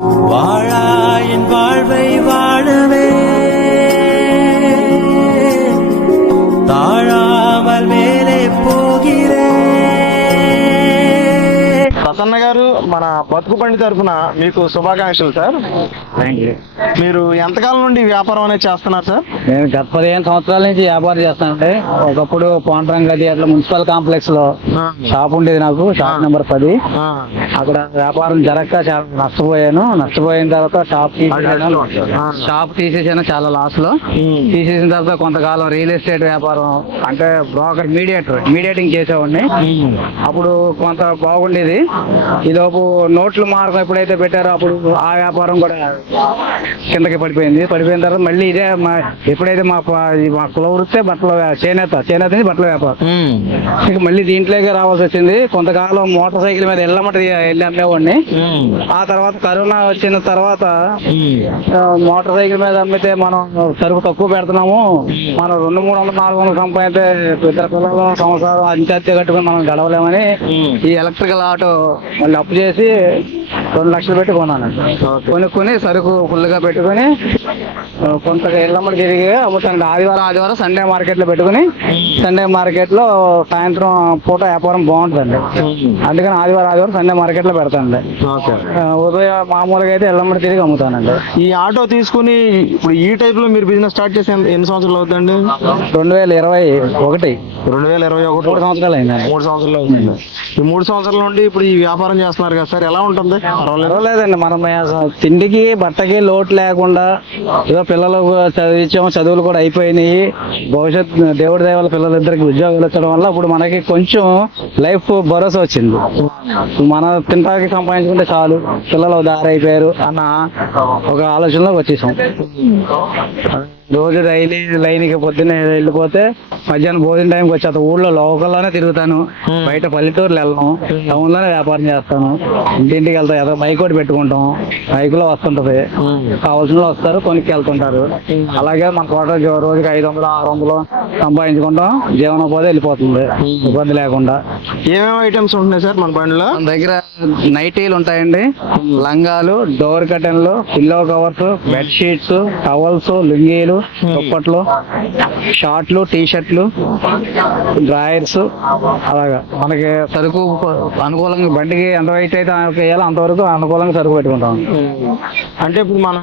வாழாயின் வாழ்வை வாழவே தாழாமல் மேலே போகிறேன். ప్రసన్న గారు, మన బతుకు బండి తరఫున మీకు శుభాకాంక్షలు సార్. మీరు ఎంతకాలం నుండి వ్యాపారం అనేది చేస్తున్నారు సార్? నేను గత 15 సంవత్సరాల నుంచి వ్యాపారం చేస్తానంటే, ఒకప్పుడు పాండ్రంగ్ గది అట్లా మున్సిపల్ కాంప్లెక్స్ లో షాప్ ఉండేది నాకు, షాప్ నెంబర్ 10. అక్కడ వ్యాపారం జరగక చాలా నష్టపోయిన తర్వాత షాప్ తీసేసాను చాలా లాస్ లో. తీసేసిన తర్వాత కొంతకాలం రియల్ ఎస్టేట్ వ్యాపారం అంటే బ్రోకర్ మీడియేటింగ్ చేసేవాడిని. అప్పుడు కొంత బాగుండేది. ఈలోపు నోట్లు మార్గం ఎప్పుడైతే పెట్టారో అప్పుడు ఆ వ్యాపారం కూడా కిందకి పడిపోయిన తర్వాత మళ్ళీ ఇదే ఎప్పుడైతే మా కుల వృత్తే చేనేత నుంచి బట్టల వ్యాపారం, ఇక మళ్ళీ దీంట్లోకి రావాల్సి వచ్చింది. కొంతకాలం మోటార్ సైకిల్ మీద వెళ్ళి అమ్మేవాడిని. ఆ తర్వాత కరోనా వచ్చిన తర్వాత మోటార్ సైకిల్ మీద అమ్మితే మనం సరుకు తక్కువ పెడుతున్నాము, మనం 200, 300, 400 సంపాదించే ఇద్దరు పిల్లలు సంవత్సరం అంత్యత్య కట్టుకుని మనం గడవలేమని ఈ ఎలక్ట్రికల్ ఆటో మళ్ళీ అప్పు చేసి 2 లక్షలు పెట్టి కొన్నాను. కొనుక్కొని సరుకు ఫుల్గా పెట్టుకుని కొంత ఇళ్ళమ్మడి తిరిగి అమ్ముతాను. ఆదివారం సండే మార్కెట్ లో పెట్టుకుని, సండే మార్కెట్ లో సాయంత్రం పూట వ్యాపారం బాగుంటుందండి. అందుకని ఆదివారం సండే మార్కెట్ లో పెడతానండి. ఉదయం మామూలుగా అయితే ఇళ్ళమ్మడి తిరిగి అమ్ముతానండి. ఈ ఆటో తీసుకుని ఇప్పుడు ఈ టైప్ లో మీరు బిజినెస్ స్టార్ట్ చేసి ఎన్ని సంవత్సరాలు అవుతుందండి? 2021. 2021 3 సంవత్సరాలు అయిందండి. 3 సంవత్సరాలు అవుతుంది. ఈ 3 సంవత్సరాల నుండి ఇప్పుడు ఈ వ్యాపారం చేస్తున్నారు కదా సార్, ఎలా ఉంటుంది? పర్వాలేదండి. మనం తిండికి బట్టకి లోటు లేకుండా ఏదో పిల్లలకు చదివించాము, చదువులు కూడా అయిపోయినాయి. భవిష్యత్ దేవుడి దయ వల్ల పిల్లలిద్దరికి ఉద్యోగాలు వచ్చడం వల్ల ఇప్పుడు మనకి కొంచెం లైఫ్ భరోసా వచ్చింది. మన తింటాకి సంపాదించుకుంటే చాలు, పిల్లలు దారి అయిపోయారు అన్న ఒక ఆలోచనలోకి వచ్చేసాం. రోజు డైలీ లైన్కి పొద్దున్నే వెళ్ళిపోతే మధ్యాహ్నం భోజనం టైంకి వచ్చేత ఊళ్ళో లోకల్లోనే తిరుగుతాను, బయట పల్లెటూరులు వెళ్ళను, టౌన్ లోనే వ్యాపారం చేస్తాను. ఇంటింటికి వెళ్తాం, ఏదో బైక్ ఒకటి పెట్టుకుంటాం, బైక్ లో వస్తుంటది, కావాల్సిన వస్తారు, కొనుక్కి వెళ్తుంటారు. అలాగే మన తోట రోజుకి 500, 600 సంపాదించుకుంటాం, జీవనోపాధి వెళ్ళిపోతుంది ఇబ్బంది లేకుండా. ఏమేమి ఐటమ్స్ ఉంటున్నాయి సార్ మన బండిలో? మన దగ్గర నైటీలు ఉంటాయండి, లంగాలు, డోర్ కర్టెన్లు, pillow covers, bed sheets, towels, లుంగీలు, దుప్పట్లు, షార్ట్లు, టీ షర్ట్లు, డ్రాయర్స్. అలాగా మనకి సరుకు అనుకూలంగా బండికి ఎంత వెయిట్ అయితే వేయాలో అంతవరకు అనుకూలంగా సరుకు పెట్టుకుంటాం. అంటే ఇప్పుడు మనం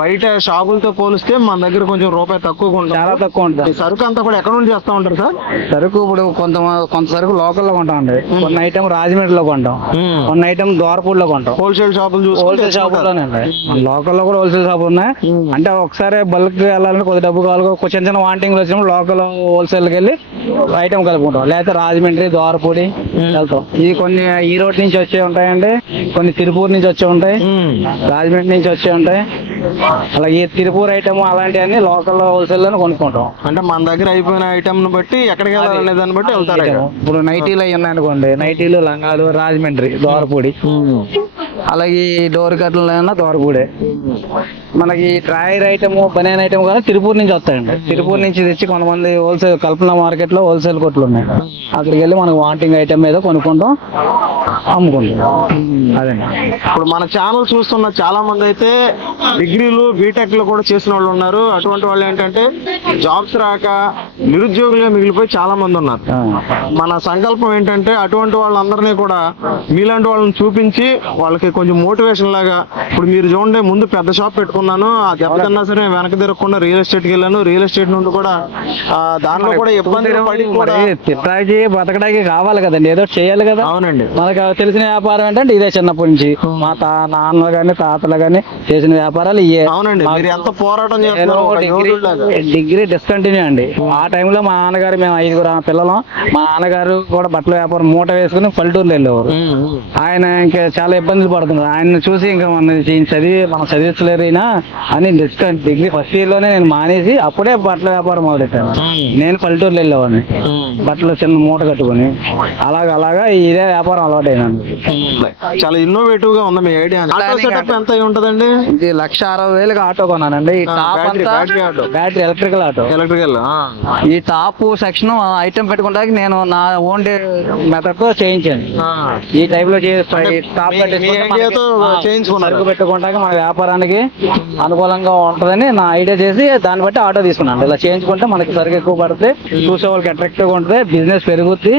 బయట షాపులతో పోలిస్తే మన దగ్గర కొంచెం రూపాయి తక్కువ ఉంటుంది, చాలా తక్కువ ఉంటుంది. సరుకు అంతా కూడా ఎక్కడ నుండి చేస్తా ఉంటారు సార్? సరుకు ఇప్పుడు కొంత సరుకు లోకల్లో కొంటాం అండి, కొన్ని ఐటమ్ రాజమండ్రిలో కొంటాం, కొన్ని ఐటమ్ ద్వారపూడిలో కొంటాం. హోల్సేల్ షాపులు షాపుల్లోనే లోకల్లో కూడా హోల్సేల్ షాపులు ఉన్నాయి. అంటే ఒకసారి బల్క్ వెళ్ళాలని కొద్ది డబ్బు కావాలి, చిన్న చిన్న వాంటింగ్లు వచ్చినప్పుడు లోకల్ హోల్సేల్కి వెళ్ళి ఐటమ్ కలుపుకుంటాం. లేకపోతే రాజమండ్రి, ద్వారపూడి వెళ్తాం. ఇది కొన్ని ఈ రోడ్ నుంచి వచ్చే ఉంటాయండి, కొన్ని తిరుపూర్ నుంచి వచ్చే ఉంటాయి, రాజమండ్రి నుంచి వచ్చే ఉంటాయి. అలాగే తిరుపూర్ ఐటమ్ అలాంటివన్నీ లోకల్ హోల్సేల్ లోనే కొనుక్కుంటాం. అంటే మన దగ్గర అయిపోయిన ఐటమ్ ను బట్టి ఎక్కడికి వెళ్ళాలనే దాన్ని బట్టి వెళ్తారు. ఇప్పుడు నైటీలు అవి ఉన్నాయనుకోండి, నైటీలు, లంగాలు రాజమండ్రి, ద్వారపూడి. అలాగే డోర్ కట్లైనా ద్వారపూడే. మనకి డ్రాయర్ ఐటమ్, బనియన్ ఐటమ్ కానీ తిరుపూర్ నుంచి వస్తాయండి. తిరుపూర్ నుంచి తెచ్చి కొంతమంది హోల్సేల్ కల్పన మార్కెట్ లో హోల్సేల్ కొట్లు ఉన్నాయి, అక్కడికి వెళ్ళి మనకు వాంటింగ్ ఐటమ్ మీద కొనుక్కుంటాం, అమ్ముకుంటాం. అదండి. ఇప్పుడు మన ఛానల్ చూస్తున్న చాలా మంది అయితే డిగ్రీలు, బీటెక్ లో కూడా చేసిన వాళ్ళు ఉన్నారు. అటువంటి వాళ్ళు ఏంటంటే జాబ్స్ రాక నిరుద్యోగులుగా మిగిలిపోయి చాలా మంది ఉన్నారు. మన సంకల్పం ఏంటంటే అటువంటి వాళ్ళందరినీ కూడా మీలాంటి వాళ్ళని చూపించి వాళ్ళకి కొంచెం మోటివేషన్ లాగా, ఇప్పుడు మీరు చూడండి ముందు పెద్ద షాప్ పెట్టుకున్నాను, ఆ దెబ్బతిన్నా సరే వెనక తిరగకుండా రియల్ ఎస్టేట్కి వెళ్ళాను. రియల్ ఎస్టేట్ నుండి కూడా దాంట్లో కూడా ఇబ్బంది తిట్టడానికి బతకడానికి కావాలి కదండి, ఏదో చేయాలి కదా. అవునండి. మనకు తెలిసిన వ్యాపారం ఏంటంటే ఇదే. చిన్నప్పటి నుంచి మా నాన్నలు కానీ తాతలు కానీ చేసిన వ్యాపారాలు ఇవే. అవునండి. మీరు ఎంత పోరాటం చేస్తారు. డిగ్రీ డిస్కంటిన్యూ అండి. ఆ టైంలో మా నాన్నగారు, మేము 5 పిల్లలం, మా నాన్నగారు కూడా బట్టల వ్యాపారం మూట వేసుకుని పల్లెటూరులో వెళ్ళేవారు. ఆయన ఇంకా చాలా ఇబ్బందులు పడుతున్నారు. ఆయన చూసి ఇంకా మనం చదివించలేరైనా అని డిగ్రీ ఫస్ట్ ఇయర్ లోనే నేను మానేసి అప్పుడే బట్టల వ్యాపారం మొదలెట్టాను. నేను పల్లెటూరులో వెళ్ళేవాడిని, బట్టలు చిన్న మూట కట్టుకుని అలాగా ఇదే వ్యాపారం అలవాటైనాను. చాలా ఇన్నోవేటివ్ గా ఉంది మీ ఐడియా. ఎంత ఉంటదండి? ఇది 1,60,000 ఆటో కొన్నానండి. ఈ టాప్ అంతా బ్యాటరీ ఎలక్ట్రికల్ ఆటో. ఈ టాప్ సెక్షన్ ఐటమ్ పెట్టుకోవడానికి నేను నా ఓన్ మెథడ్ తో చేయించాను. ఈ టైప్ లో టాప్ ఐడియాతో చేయించుకున్నారు. సరుకు పెట్టుకుంటాక మన వ్యాపారానికి అనుకూలంగా ఉంటుందని నా ఐడియా చేసి దాన్ని బట్టి ఆటో తీసుకున్నాను. ఇలా చేయించుకుంటే మనకి సరుకు ఎక్కువ పడితే చూసే వాళ్ళకి అట్రాక్టివ్ గా ఉంటుంది, బిజినెస్ పెరుగుద్ది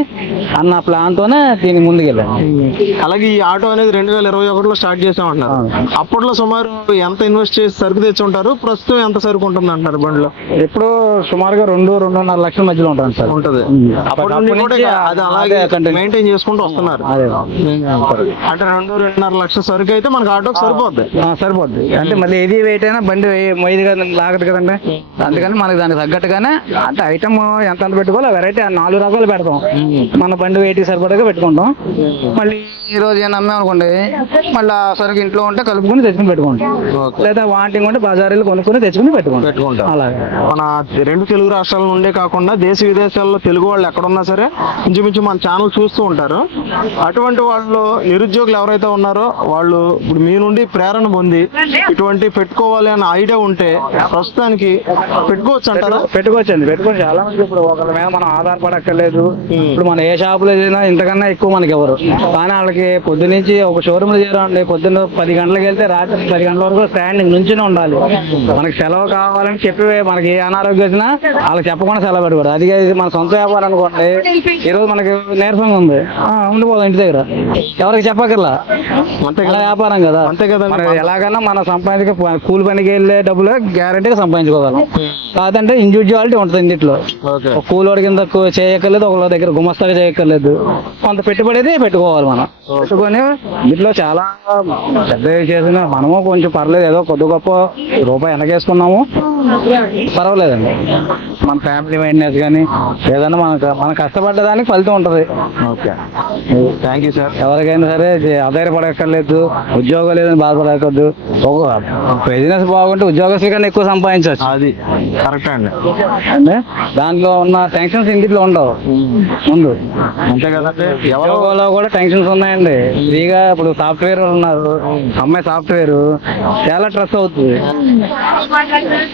అన్న ప్లాన్ తోనే దీనికి ముందుకెళ్ళాను. అలాగే ఈ ఆటో అనేది 2021లో స్టార్ట్ చేసామంటున్నారు. అప్పట్లో సుమారు ఎంత ఇన్వెస్ట్ చేసి సరుకు తెచ్చి ఉంటారు, ప్రస్తుతం ఎంత సరుకు ఉంటుంది అంటారు బండిలో? ఇప్పుడు సుమారుగా 2-2.5 లక్షల మధ్యలో ఉంటుంది సార్. ఉంటది. అప్పటి నుండి కూడా అది అలాగే మెయింటైన్ చేసుకుంటూ వస్తున్నారు. అదే అంటే 2-2.5 లక్షల సరుకు అయితే మనకు ఆటోకి సరిపోద్ది. సరిపోద్ది. అంటే మళ్ళీ ఏది వెయిట్ అయినా బండి మొయ్యది కదా, లాగదు కదండి. అందుకని మనకి దానికి తగ్గట్టుగానే అంటే ఐటమ్ ఎంత పెట్టుకోవాలి, వెరైటీ 4 రకాలు పెడతాం. మన బండి వెయిట్ సరిపడగా పెట్టుకుంటాం. మళ్ళీ ఈ రోజు ఏం నమ్మాం అనుకోండి, మళ్ళీ ఆ సరుకు ఇంట్లో ఉంటే కలుపుకొని తెచ్చుకుని పెట్టుకుంటాం. లేదా వాంటింగ్ ఉంటే బజారీలు కొనుక్కొని తెచ్చుకుని పెట్టుకుంటాం. అలాగే మన 2 తెలుగు రాష్ట్రాల నుండే కాకుండా దేశ విదేశాల్లో తెలుగు వాళ్ళు ఎక్కడున్నా సరే ఇంచుమించు మన ఛానల్ చూస్తూ ఉంటారు. అటువంటి వాళ్ళు నిరుద్యోగులు ఎవరైతే ఉన్నారో వాళ్ళు ఇప్పుడు మీ నుండి ప్రేరణ పొంది ఇటువంటి పెట్టుకోవాలి అన్న ఐడియా ఉంటే ప్రస్తుతానికి పెట్టుకోవచ్చు అంటారా? పెట్టుకోవచ్చండి. పెట్టుకోవచ్చు. చాలా మంది ఇప్పుడు ఒకరి మీద మనం ఆధారపడక్కర్లేదు. ఇప్పుడు మన ఏ షాపులో చేసినా ఇంతకన్నా ఎక్కువ మనకి ఎవరు. కానీ వాళ్ళకి పొద్దు నుంచి ఒక షోరూమ్ చేరండి, పొద్దున్న 10 గంటలకు వెళ్తే రాత్రి 10 గంటల వరకు స్టాండింగ్ నుంచినే ఉండాలి. మనకి సెలవు కావాలని చెప్పి మనకి ఏ అనారోగ్యం వచ్చినా వాళ్ళకి చెప్పకుండా సెలవు పెట్టకూడదు. అది మన సొంత వ్యాపారం అనుకోండి, ఈ రోజు మనకి నీరసంగా ఉంది, ఉండిపోదాం ఇంటి దగ్గర, ఎవరికి చెప్పకర్లా. మన వ్యాపారం కదా, అంతే కదా. ఎలాగైనా మన సంపాదించే కూలి పనికి వెళ్ళే డబ్బులు గ్యారంటీగా సంపాదించుకోగలం. కాదంటే ఇండివిజువాలిటీ ఉంటుంది ఇంటిలో. ఒక కూలోడి కింద చేయక్కర్లేదు, ఒకళ్ళ దగ్గర గుమస్తాగా చేయక్కర్లేదు. కొంత పెట్టుబడి పెట్టుకోవాలి మనం. పెట్టుకొని ఇంట్లో చాలా పెద్ద చేసిన మనము కొంచెం పర్లేదు, ఏదో కొద్ది గొప్ప రూపాయి వెనకేసుకున్నాము, పర్వాలేదండి. మన ఫ్యామిలీ మెయింటెనెన్స్ కానీ ఏదైనా మనం కష్టపడ్డదానికి ఫలితం ఉంటుంది. Okay, thank you sir. ఎవరికైనా సరే ఆధారపడక్కర్లేదు, ఉద్యోగం లేదని బాధపడకూడదు. బిజినెస్ బాగుంటే ఉద్యోగస్తుల కన్నా ఎక్కువ సంపాదించవచ్చు. అది కరెక్ట్ అండి. అంటే దాంట్లో ఉన్న టెన్షన్స్ ఇంటిలో ఉండవు ముందు, అంతే కదండి. ఉద్యోగంలో కూడా టెన్షన్స్ ఉన్నాయండి. ఫ్రీగా ఇప్పుడు సాఫ్ట్వేర్ ఉన్నారు, అమ్మాయి సాఫ్ట్వేర్ చాలా స్ట్రెస్ అవుతుంది.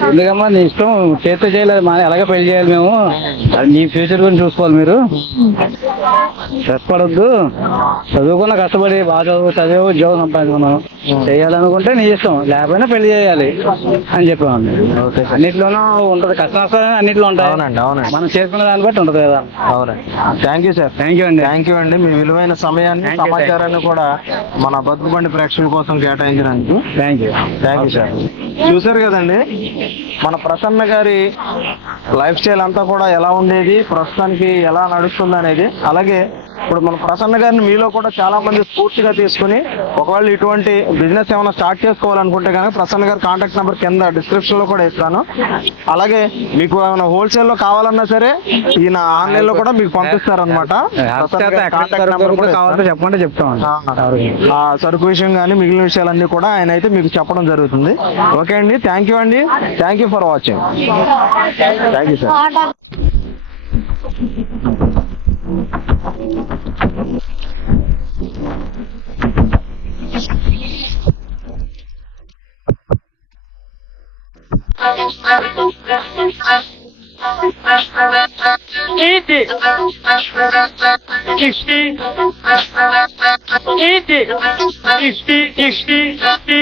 ఎందుకమ్మా నీ ఇష్టం, చేతితో చేయలేదు మా ఎలాగ పెళ్లి చేయాలి మేము, నీ ఫ్యూచర్ గురించి చూసుకోవాలి, మీరు స్ట్రెస్ పడొద్దు, చదువుకున్న కష్టపడి బాగా చదివి ఉద్యోగం సంపాదించుకున్నాను, చేయాలనుకుంటే నీ ఇష్టం, లేకపోయినా పెళ్లి చేయాలి అని చెప్పామండి. అన్నిట్లోనూ ఉంటుంది, కష్ట నష్టాలు అన్నిట్లో ఉంటాయి. అవునండి. మనం చేసుకున్న దాన్ని బట్టి ఉంటుంది కదా. అవునండి. Thank you sir. Thank you అండి. మీ విలువైన సమయాన్ని సమాచారాన్ని కూడా మన బతుకుబండి ప్రేక్షకుల కోసం కేటాయించినందుకు థ్యాంక్ యూ సార్. చూసారు కదండి మన ప్రసన్న గారి లైఫ్ స్టైల్ అంతా కూడా ఎలా ఉండేది, ప్రస్తుతానికి ఎలా నడుస్తుంది అనేది. అలాగే ఇప్పుడు మన ప్రసన్న గారిని మీలో కూడా చాలా మంది స్ఫూర్తిగా తీసుకుని ఒకవేళ ఇటువంటి బిజినెస్ ఏమైనా స్టార్ట్ చేసుకోవాలనుకుంటే కనుక ప్రసన్న గారి కాంటాక్ట్ నెంబర్ కింద డిస్క్రిప్షన్ లో కూడా ఇస్తాను. అలాగే మీకు ఏమైనా హోల్సేల్ లో కావాలన్నా సరే ఈయన ఆన్లైన్ లో కూడా మీకు పంపిస్తారనమాట. చెప్పండి, చెప్తాం. ఆ సరుకు విషయం కానీ మిగిలిన విషయాలన్నీ కూడా ఆయన అయితే మీకు చెప్పడం జరుగుతుంది. ఓకే అండి, థ్యాంక్ యూ అండి. Thank you for watching. Thank you sir. Easy.